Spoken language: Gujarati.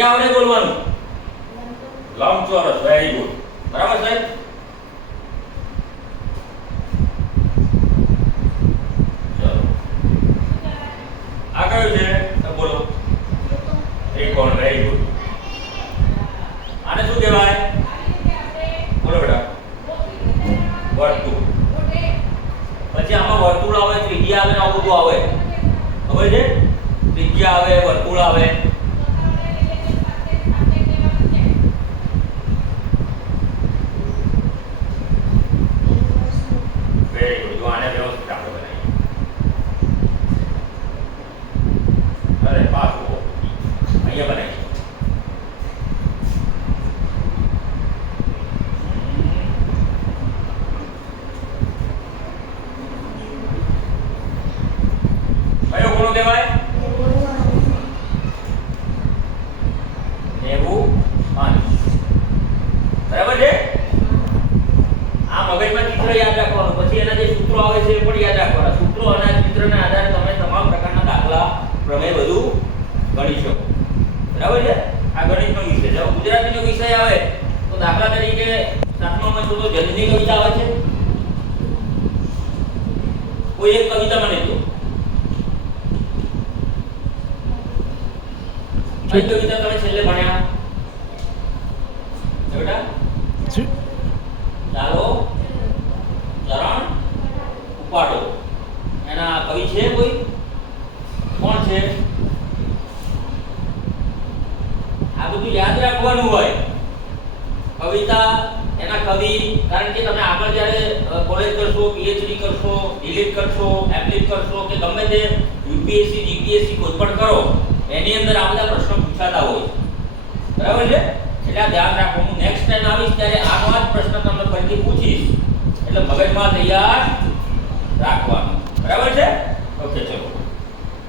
જે આવડે બોલવાનું લંબચોરસ વેરી ગુડ બરાબર સાહેબ ચલો આ કયું છે તો બોલો ત્રિકોણ વેરી ગુડ આને શું કહેવાય બોલો બેટા વર્તુળ પછી આમાં વર્તુળ આવે ત્રિજ્યા આવે ને આવું બધું આવે ખબર છે ત્રિજ્યા આવે વર્તુળ આવે વેરી ગુડ જો આને વ્યવસ્થિત આપણે બનાવીએ અરે પાછું અહીંયા બનાવીએ કયો ખૂણો કહેવાય 90 બરાબર છે આ મગજમાં ચિત્ર યાદ રાખવાનું પછી એના જે સૂત્રો આવે છે એ પણ યાદ રાખવાના સૂત્રો અને ચિત્રના આધારે તમે તમામ પ્રકારના દાખલા પ્રમેય બધું ગણી શકો બરાબર છે આ ગણિતનો વિષય જો ગુજરાતીનો વિષય આવે તો દાખલા તરીકે સાતમામાં જો તો જનની કવિતા આવે છે કોઈ એક કવિતા મને દો કઈ કવિતા તમે છેલ્લે ભણ્યા બેટા ચાલો ચરણ ઉપાડો એના કવિ છે કોઈ કોણ છે આ બધું યાદ રાખવાનું હોય કવિતા એના કવિ કારણ કે તમે આગળ જ્યારે કોલેજ કરશો પીએચડી કરશો ડિલીટ કરશો એપ્લિક કરશો કે ગમે તે યુપીએસસી જીપીએસસી કોઈ પણ કરો એની અંદર આ બધા પ્રશ્નો પૂછાતા હોય બરાબર છે એટલે આ ધ્યાન રાખવાનું નેક્સ્ટ ટાઈમ આવીશ ત્યારે આનો જ પ્રશ્ન તમને ફરીથી પૂછીશ એટલે મગજમાં તૈયાર રાખવાનું બરાબર છે